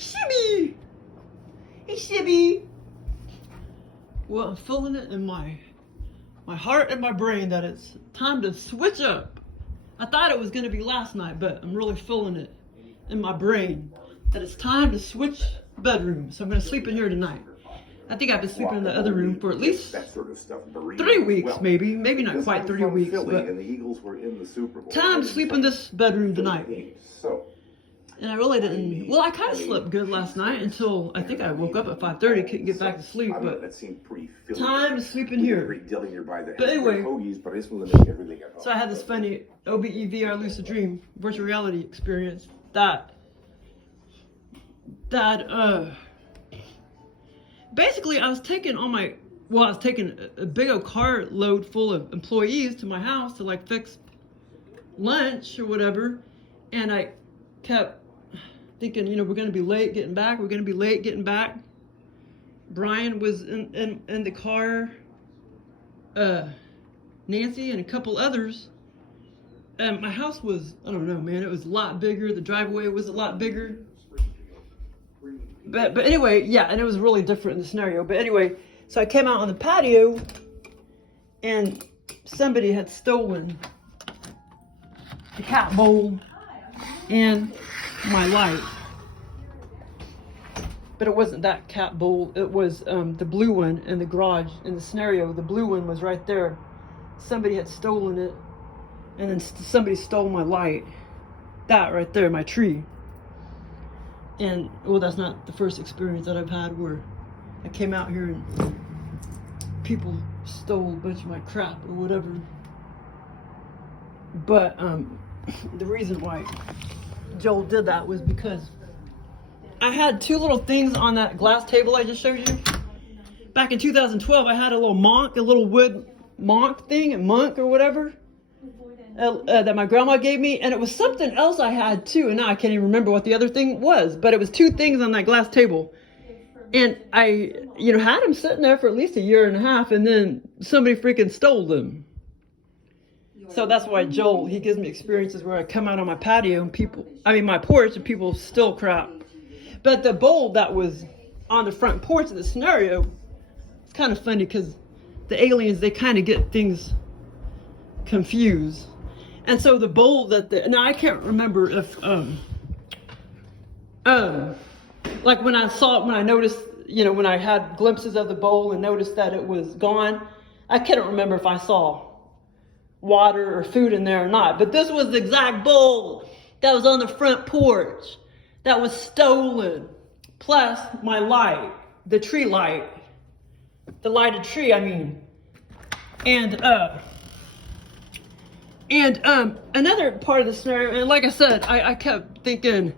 Shibby! Hey, Shibby! Well, I'm feeling it in my heart and my brain that it's time to switch up. I thought it was going to be last night, but I'm really feeling it in my brain that it's time to switch bedrooms. So I'm going to sleep in here tonight. I think I've been sleeping in the other room for at least 3 weeks, maybe not quite 3 weeks, but time to sleep in this bedroom tonight. And I really didn't, well, I kind of slept good last night until I think I woke up at 5:30, couldn't get back to sleep, but time to sleep in here. But anyway, so I had this funny OBEVR lucid dream, virtual reality experience that basically I was taking a big old car load full of employees to my house to like fix lunch or whatever, and I kept thinking, you know, we're going to be late getting back. Brian was in the car, Nancy and a couple others. My house was, I don't know, man, it was a lot bigger. The driveway was a lot bigger. But anyway, yeah, and it was really different in the scenario. But anyway, so I came out on the patio and somebody had stolen the cat bowl and my light. But it wasn't that cat bowl, it was the blue one in the garage. In the scenario, the blue one was right there. Somebody had stolen it, and then somebody stole my light. That right there, my tree. And, well, that's not the first experience that I've had where I came out here and people stole a bunch of my crap or whatever. But the reason why Joel did that was because I had two little things on that glass table I just showed you. Back in 2012, I had a little wood monk thing, a monk or whatever, that my grandma gave me. And it was something else I had too. And now I can't even remember what the other thing was. But it was two things on that glass table. And I, you know, had them sitting there for at least a year and a half. And then somebody freaking stole them. So that's why Joel, he gives me experiences where I come out on my patio and my porch, and people steal crap. But the bowl that was on the front porch of the scenario, it's kind of funny because the aliens, they kind of get things confused. And so the bowl now I can't remember if, like when I noticed, you know, when I had glimpses of the bowl and noticed that it was gone, I can't remember if I saw water or food in there or not. But this was the exact bowl that was on the front porch that was stolen, plus my light, the tree light, the lighted tree, I mean. And another part of the scenario, and like I said, I kept thinking,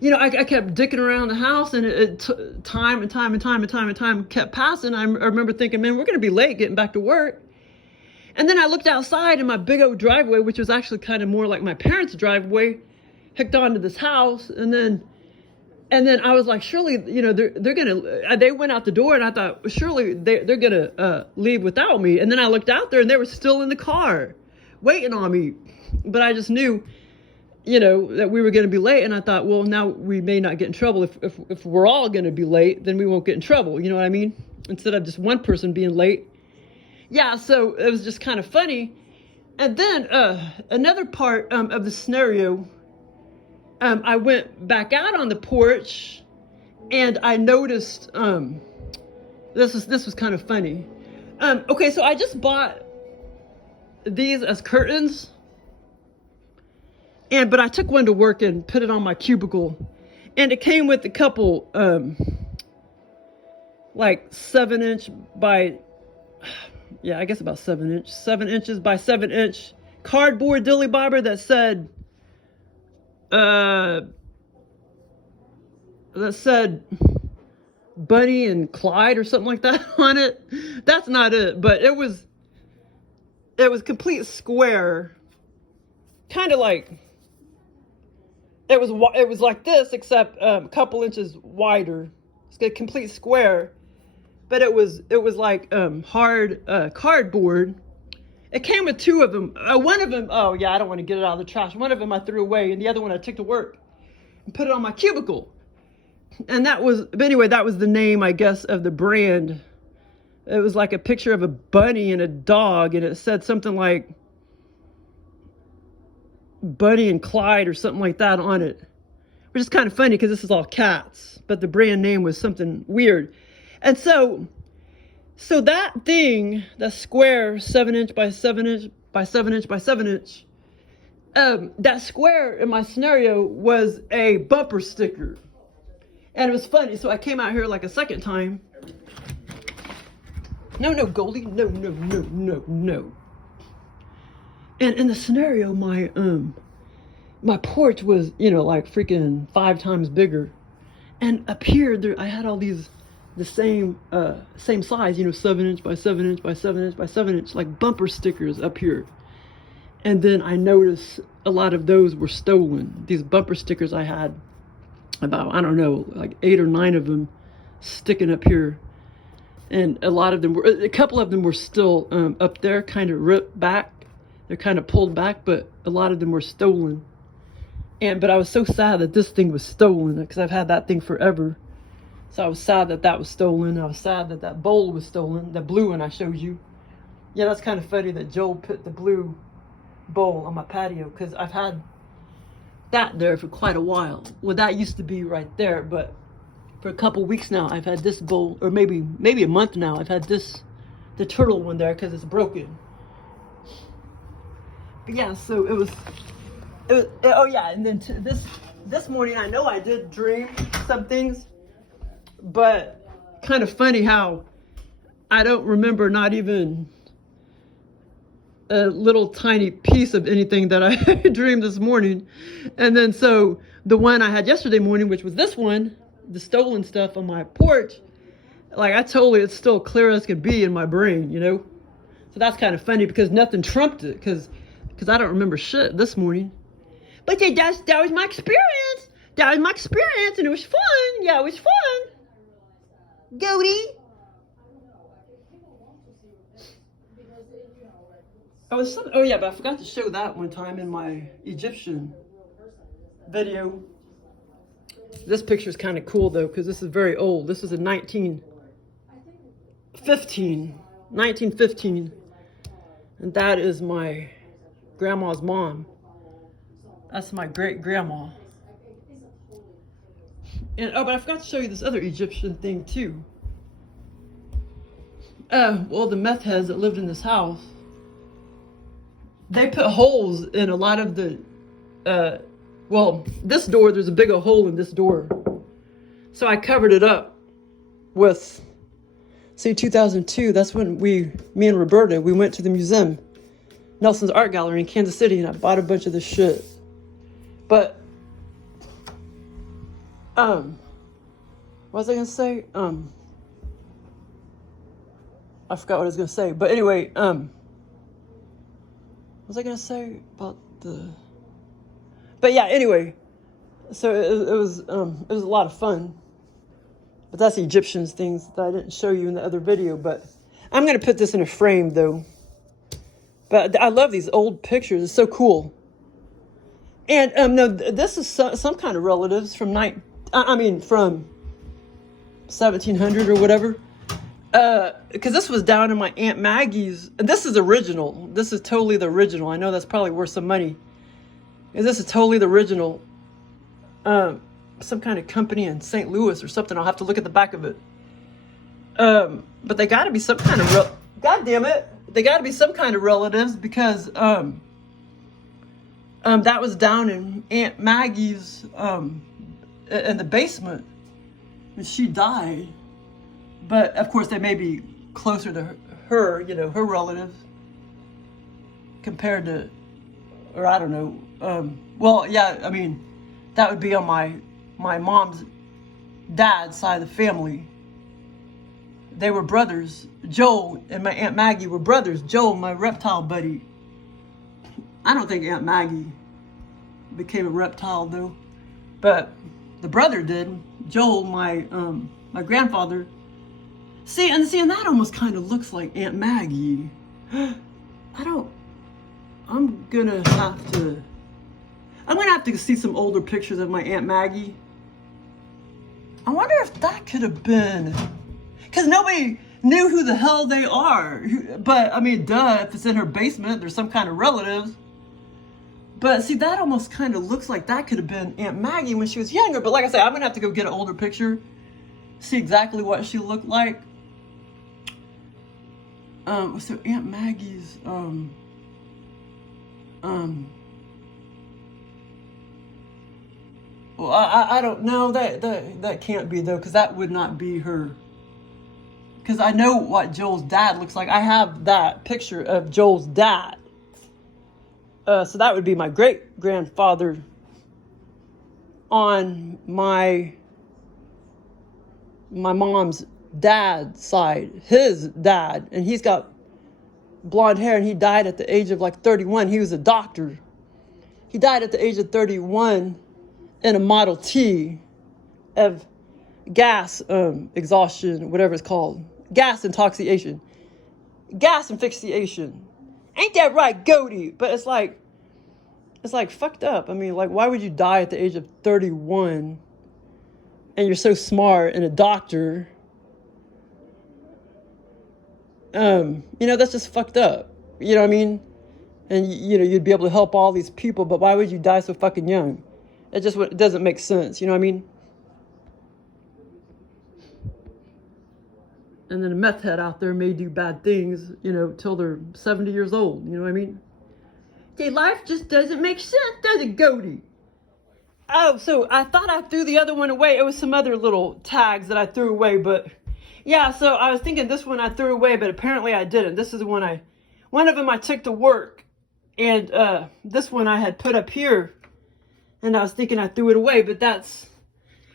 you know, I kept dicking around the house, and time and time kept passing. I remember thinking, man, we're going to be late getting back to work. And then I looked outside, and my big old driveway, which was actually kind of more like my parents' driveway, hooked onto this house. And then I was like, surely, you know, they went out the door, and I thought, well, surely they're gonna leave without me. And then I looked out there, and they were still in the car waiting on me. But I just knew, you know, that we were going to be late. And I thought, well, now we may not get in trouble. If we're all going to be late, then we won't get in trouble. You know what I mean? Instead of just one person being late. Yeah, so it was just kind of funny. And then another part of the scenario, I went back out on the porch, and I noticed, this was kind of funny. Okay, so I just bought these as curtains, but I took one to work and put it on my cubicle, and it came with a couple, like 7-inch by, yeah, I guess about 7 inches by 7 inch cardboard dilly bobber that said Bunny and Clyde or something like that on it. That's not it, but it was complete square, kind of like it was like this, except a couple inches wider. It's a complete square, but it was like hard cardboard. It came with two of them. One of them, oh yeah, I don't want to get it out of the trash. One of them I threw away, and the other one I took to work and put it on my cubicle. And that was, but anyway, that was the name, I guess, of the brand. It was like a picture of a bunny and a dog, and it said something like Bunny and Clyde or something like that on it, which is kind of funny because this is all cats, but the brand name was something weird. And so that thing, that square 7" by 7" by 7" by 7", that square in my scenario was a bumper sticker. And it was funny. So I came out here like a second time. No, Goldie. No. And in the scenario, my porch was, like freaking 5 times bigger. And up here, I had all these, the same size, 7" by 7" by 7" by 7", like bumper stickers up here. And then I noticed a lot of those were stolen. These bumper stickers I had about, I don't know, like 8 or 9 of them sticking up here. And a couple of them were still up there, kind of ripped back. They're kind of pulled back, but a lot of them were stolen. But I was so sad that this thing was stolen, because I've had that thing forever. So I was sad that was stolen. I was sad that bowl was stolen, the blue one I showed you. Yeah, that's kind of funny that Joel put the blue bowl on my patio, because I've had that there for quite a while. Well, that used to be right there, but for a couple weeks now, I've had this bowl, or maybe a month now, I've had the turtle one there because it's broken. But yeah, so it was oh yeah, and then this morning, I know I did dream some things, but kind of funny how I don't remember not even a little tiny piece of anything that I dreamed this morning. And then so the one I had yesterday morning, which was this one, the stolen stuff on my porch, like it's still clear as can be in my brain, So that's kind of funny because nothing trumped it, because I don't remember shit this morning. But yeah, that was my experience. That was my experience, and it was fun. Yeah, it was fun. Goaty. Oh yeah, but I forgot to show that one time in my Egyptian video. This picture is kind of cool though, because this is very old. This is a 1915, and that is my grandma's mom. That's my great grandma. And but I forgot to show you this other Egyptian thing too. Well, the meth heads that lived in this house, they put holes in a lot of the, this door, there's a big old hole in this door. So I covered it up with, 2002, that's when me and Roberta, we went to the museum, Nelson's Art Gallery in Kansas City, and I bought a bunch of this shit. But, what was I gonna say? I forgot what I was gonna say, but anyway, what was I gonna say about but yeah, anyway, so it was a lot of fun. But that's the Egyptians things that I didn't show you in the other video, but I'm gonna put this in a frame though. But I love these old pictures, it's so cool. And no, this is some kind of relatives from from 1700 or whatever. Because this was down in my Aunt Maggie's. And this is original. This is totally the original. I know that's probably worth some money. And this is totally the original. Some kind of company in St. Louis or something. I'll have to look at the back of it. But they got to be some kind of God damn it! They got to be some kind of relatives, because that was down in Aunt Maggie's in the basement when she died. But of course, they may be closer to her, her relatives, compared to, or I don't know. Well, yeah, I mean, that would be on my mom's dad's side of the family. They were brothers. Joel and my Aunt Maggie were brothers. Joel, my reptile buddy. I don't think Aunt Maggie became a reptile though, but the brother did. Joel, my grandfather. See, and that almost kind of looks like Aunt Maggie. I'm gonna have to see some older pictures of my Aunt Maggie. I wonder if that could have been, because nobody knew who the hell they are. But I mean, duh, if it's in her basement, there's some kind of relatives. But see, that almost kind of looks like that could have been Aunt Maggie when she was younger. But like I said, I'm gonna have to go get an older picture, see exactly what she looked like. So Aunt Maggie's, well, I don't know, that can't be though, because that would not be her. Because I know what Joel's dad looks like. I have that picture of Joel's dad. So that would be my great-grandfather on my mom's dad's side, his dad. And he's got blonde hair, and he died at the age of like 31. He was a doctor. He died at the age of 31 in a Model T of gas exhaustion, whatever it's called. Gas intoxication. Gas asphyxiation. Ain't that right, Goaty? But it's like fucked up. I mean, like, why would you die at the age of 31 and you're so smart and a doctor? You know, that's just fucked up. You know what I mean? And, you know, you'd be able to help all these people, but why would you die so fucking young? It doesn't make sense. You know what I mean? And then a meth head out there may do bad things, you know, till they're 70 years old. You know what I mean? Okay, life just doesn't make sense, does it, Goaty? Oh, so I thought I threw the other one away. It was some other little tags that I threw away, but yeah, so I was thinking this one I threw away, but apparently I didn't. This is the one of them I took to work, and this one I had put up here, and I was thinking I threw it away, but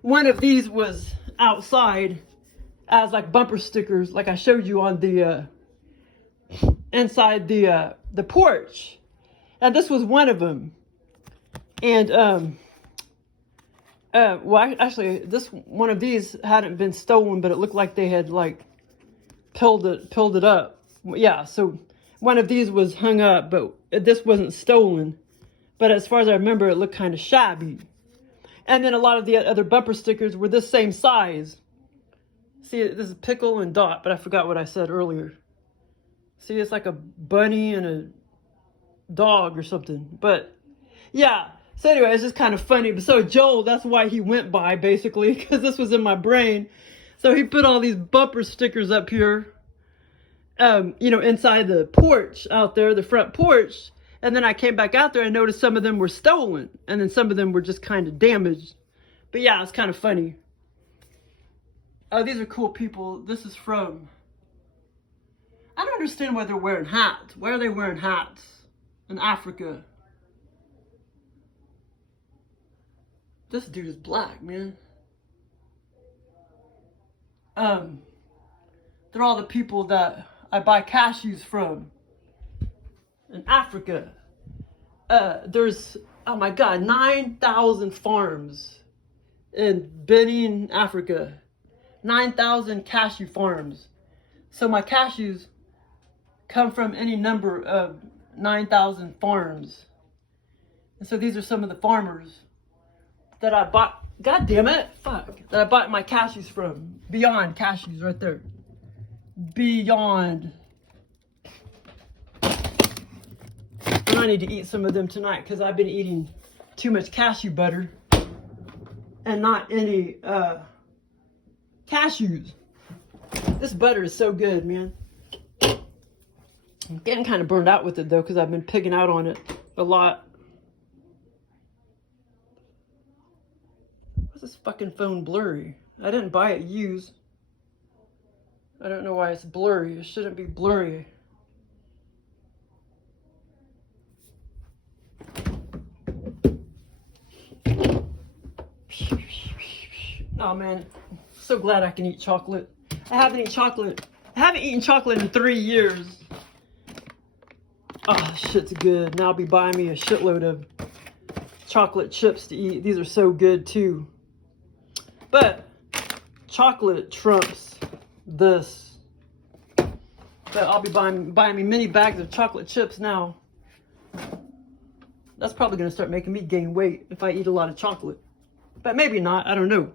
one of these was outside as like bumper stickers, like I showed you on the inside the porch. And this was one of them. And well, actually, this one of these hadn't been stolen, but it looked like they had like pilled it up. Yeah, so one of these was hung up, but this wasn't stolen. But as far as I remember, it looked kind of shabby. And then a lot of the other bumper stickers were this same size. See, this is Pickle and Dot, but I forgot what I said earlier. See, it's like a bunny and a dog or something. But yeah, so anyway, it's just kind of funny. But so Joel, that's why he went by, basically, because this was in my brain. So he put all these bumper stickers up here, you know, inside the porch out there, the front porch. And then I came back out there and noticed some of them were stolen, and then some of them were just kind of damaged. But yeah, it's kind of funny. Oh, these are cool people. This is from, I don't understand why they're wearing hats. Why are they wearing hats in Africa? This dude is black, man. They're all the people that I buy cashews from in Africa. There's, oh my God, 9,000 farms in Benin, Africa. 9,000 cashew farms. So my cashews come from any number of 9,000 farms. And so these are some of the farmers that I bought, God damn it, fuck, that I bought my cashews from. Beyond cashews right there. Beyond. And I need to eat some of them tonight because I've been eating too much cashew butter and not any cashews. This butter is so good, man. I'm getting kind of burned out with it though because I've been pigging out on it a lot. Why's this fucking phone blurry? I didn't buy it used. I don't know why it's blurry. It shouldn't be blurry. Oh man, so glad I can eat chocolate. I haven't eaten chocolate in 3 years. Oh, shit's good. Now I'll be buying me a shitload of chocolate chips to eat. These are so good too. But chocolate trumps this. But I'll be buying me many bags of chocolate chips now. That's probably going to start making me gain weight if I eat a lot of chocolate. But maybe not. I don't know.